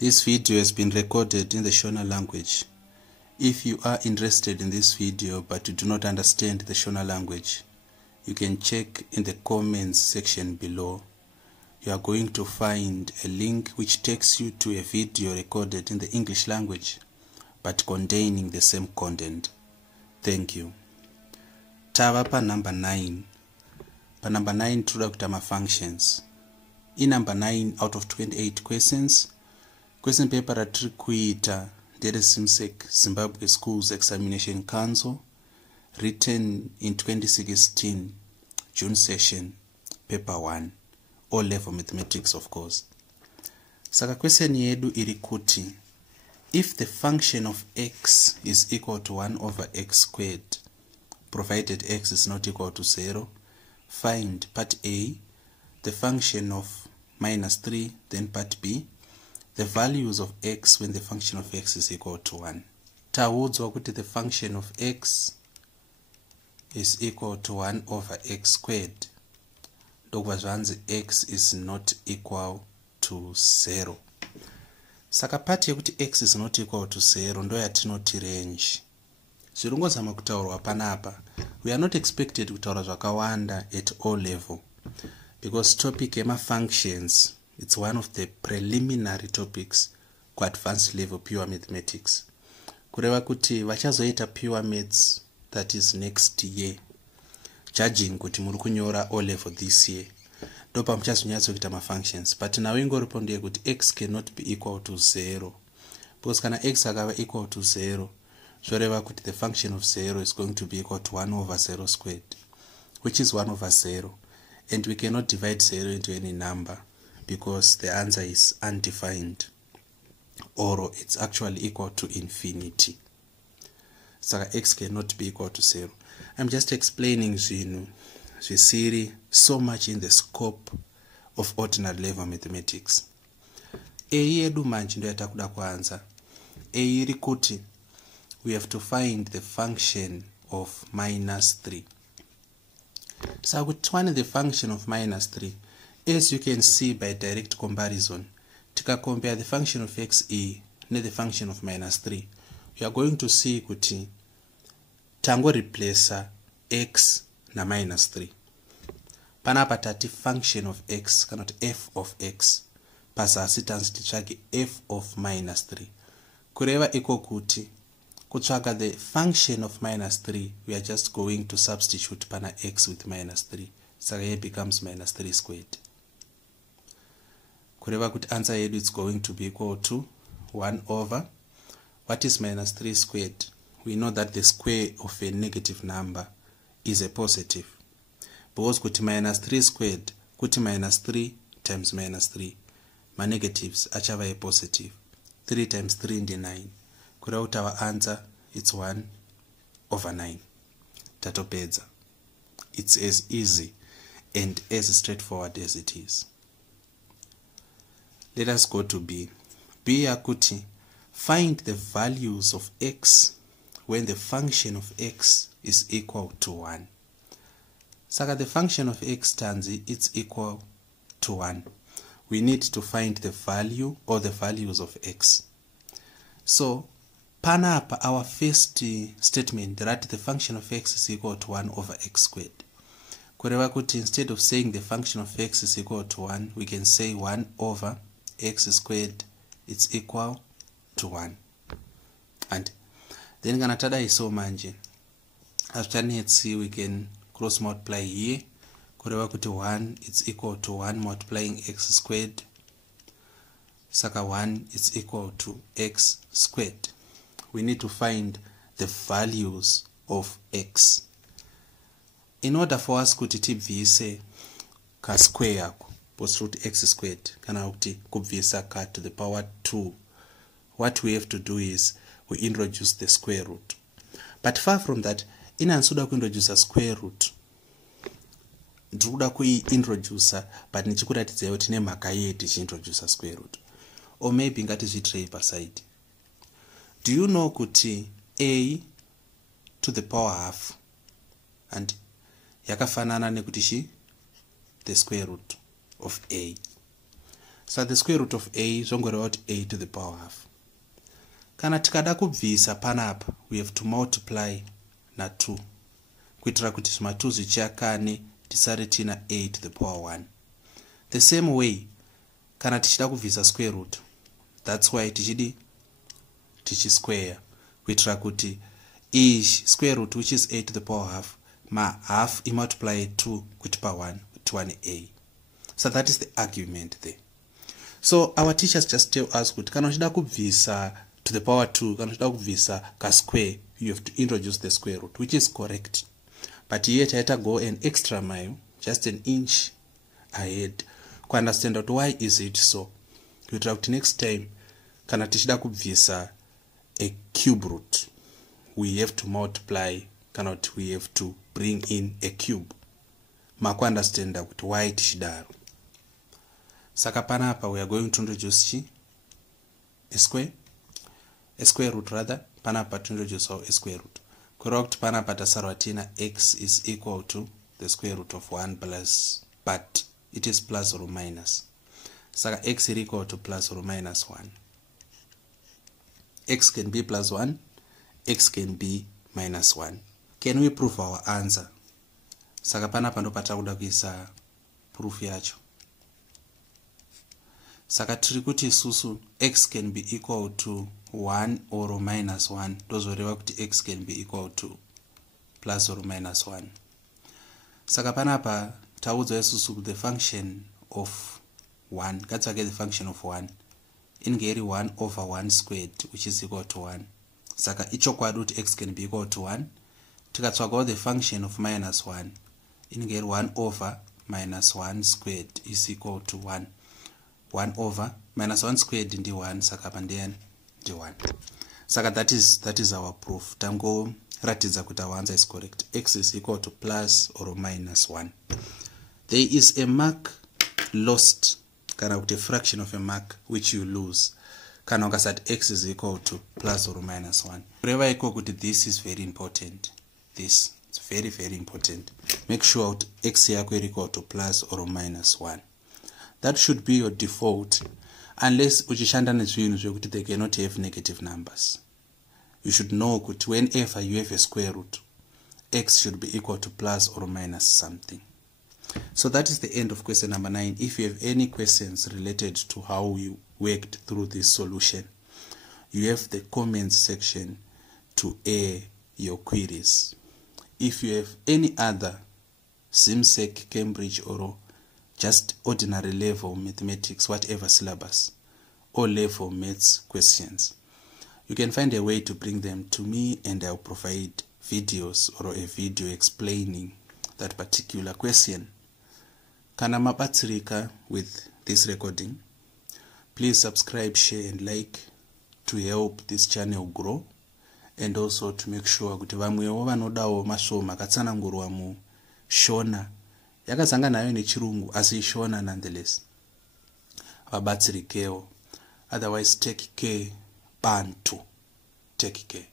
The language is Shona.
This video has been recorded in the Shona language. If you are interested in this video but you do not understand the Shona language, you can check in the comments section below. You are going to find a link which takes you to a video recorded in the English language but containing the same content. Thank you. Tava pa number 9. Pa number 9 toda kutama functions. In number 9 out of 28 questions, question paper ratiri kuita ndere SIMSEC Zimbabwe Schools Examination Council, written in 2016 June session, paper 1, O level mathematics of course. Saka question yedu iri kuti, if the function of x is equal to 1 over x squared, provided x is not equal to 0, find part A, the function of minus 3, then part B, the values of x when the function of x is equal to 1. Taudzwa kuti the function of x is equal to 1 over x squared. Ndokubva zvanzi x is not equal to 0. Saka part yekuti x is not equal to 0 ndo yatinoti range. Zvirongozama kutaurwa panapa. We are not expected kutaura zvakawanda at O level, because topic yema functions, it's one of the preliminary topics ku advanced level pure mathematics. Kureva kuti vachazoita pure maths, that is next year, judging kuti muri kunyora O level this year, ndopa muchazonyatso kuita ma functions. But now ingoripo ndeye kuti x cannot be equal to 0, because kana x akava equal to 0, zvoreva kuti the function of 0 is going to be equal to 1 over 0 squared, which is 1 over 0, and we cannot divide 0 into any number because the answer is undefined, or it's actually equal to infinity. So x cannot be equal to 0. I'm just explaining zvisiri so much in the scope of ordinary level mathematics. A yedu manje ndo yatakuda kuanza. A iri kuti we have to find the function of minus 3. So kuti find the function of minus 3, as you can see by direct comparison, tika compare the function of x e ne the function of minus 3, you are going to see kuti tango replace x na minus 3. Panapa tati function of x kana kuti f of x, pasasi tanzi titsvage f of minus 3. Kureva iko kuti kutsvaga the function of minus 3, we are just going to substitute pana x with minus 3. So here becomes minus 3 squared. Kureva kuti answer yedu is going to be equal to 1 over, what is minus 3 squared? We know that the square of a negative number is a positive. Because kuti minus 3 squared, kuti minus 3 times minus 3, my negatives achava a positive. 3 times 3 in the 9. Kureva kuti our answer, it's 1 over 9. Tatopedza. It's as easy and as straightforward as it is. Let us go to B. B yakuti, find the values of x when the function of x is equal to 1. Saka the function of x tanzi, it's equal to 1. We need to find the value or the values of x. So panapa our first statement that the function of x is equal to 1 over x squared. Kureva kuti instead of saying the function of x is equal to 1, we can say 1 over x squared, it's equal to 1. And then kana tada iso manje, after let's see, we can cross multiply here. Kureva kuti 1 it's equal to 1 multiplying x squared. Saka 1 is equal to x squared. We need to find the values of x. In order for us kuti tibvise ka square yako, post root x squared, kana kuti kubvisa ka to the power 2, what we have to do is we introduce the square root. But far from that, inansoda kuintroduce a square root, ndikuda kuintroduce, but nichikuratidza kuti ne mhaka yedu tichiintroduce a square root. Or maybe ngatizvitrei paside. Do you know kuti a to the power half and yakafanana nekuti the square root of a. So the square root of a zvongoreva kuti a to the power half. Kana tikada kubvisa panapa, we have to multiply na 2 kuitira kuti zvima 2 zvichakane tisare tina a to the power 1. The same way kana tichida kubvisa square root, that's why tichi square kuitira kuti each square root which is a to the power half ma half multiply 2 kutipa 1 to 1a. So that is the argument there. So our teachers just tell us kuti kana uchida kubvisa to the power 2, kana uchida kubvisa ka square, you have to introduce the square root, which is correct. But here I go an extra mile, just an inch ahead, to understand out why is it so. You try to next time, kana tichida kubvisa a cube root, we have to multiply, cannot we have to bring in a cube. Maku understand out why tichidaro. Saka panapa we are going to introduce a square root rather. Panapa to introduce a square root. Correct. Panapa tasarwa tina x is equal to the square root of 1 plus, but it is plus or minus. Saka x is equal to plus or minus 1. X can be plus 1, x can be minus 1. Can we prove our answer? Saka panapa ndo patakuda kuisa proof yacho. Saka tiri kuti isusu x can be equal to 1 or minus 1. Ndozoreva kuti x can be equal to plus or minus 1. Saka panapa taudzwa isusu the function of 1. Ngatsvake the function of 1. Inenge iri 1 over 1 squared, which is equal to 1. Saka ichokwadi kuti x can be equal to 1. Tikatsvakawo the function of minus 1. Inenge iri 1 over minus 1 squared is equal to 1. 1 over minus 1 squared ndi 1, saka pandiani ndi 1. Saka that is our proof. Tango ratidza kuti our answer is correct. X is equal to plus or minus 1. There is a mark lost, kana kuti a fraction of a mark which you lose kana ukasati x is equal to plus or minus 1. Kureva iko kuti this is very important. This is very, very important. Make sure that x yako is equal to plus or minus 1. That should be your default, unless uchishanda nezvinhu zvekuti they cannot have negative numbers. You should know that whenever you have a square root, x should be equal to plus or minus something. So that is the end of question number 9. If you have any questions related to how we worked through this solution, you have the comments section to air your queries. If you have any other SIMSEC, Cambridge, or just ordinary level mathematics, whatever syllabus, or level maths questions, you can find a way to bring them to me and I'll provide videos or a video explaining that particular question. Kana mabatsirika with this recording, please subscribe, share and like to help this channel grow, and also to make sure kuti vamwewo vanodawo masvoma akatsanangurwa mu Shona yakazanga nayo nechirungu asi Shona nonetheless vabatsirikewo. Otherwise, take care bantu, take care.